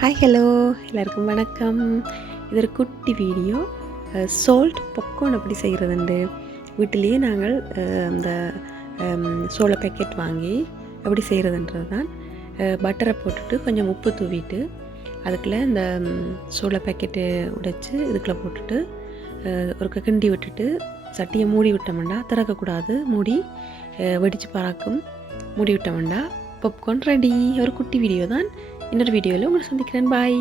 Hi hello எல்லாருக்கும் வணக்கம். இது ஒரு குட்டி வீடியோ. சால்ட் பாப்கார்ன் எப்படி செய்கிறதுண்டு வீட்டிலேயே நாங்கள் இந்த சோள பேக்கெட் வாங்கி எப்படி செய்கிறதுன்றது தான். பட்டரை போட்டுட்டு கொஞ்சம் உப்பு தூவிட்டு அதுக்குள்ளே இந்த சோள பேக்கெட்டு உடைச்சி இதுக்குள்ளே போட்டுட்டு ஒரு கிண்டி விட்டுட்டு சட்டியை மூடி விட்டோம்னா திறக்கக்கூடாது, மூடி வெடித்து பறக்கும். மூடி விட்டோம்னா பாப்கார்ன் ரெடி. ஒரு குட்டி வீடியோ தான். இன்னொரு வீடியோவில் உங்களை சந்திக்கிறேன். பாய்.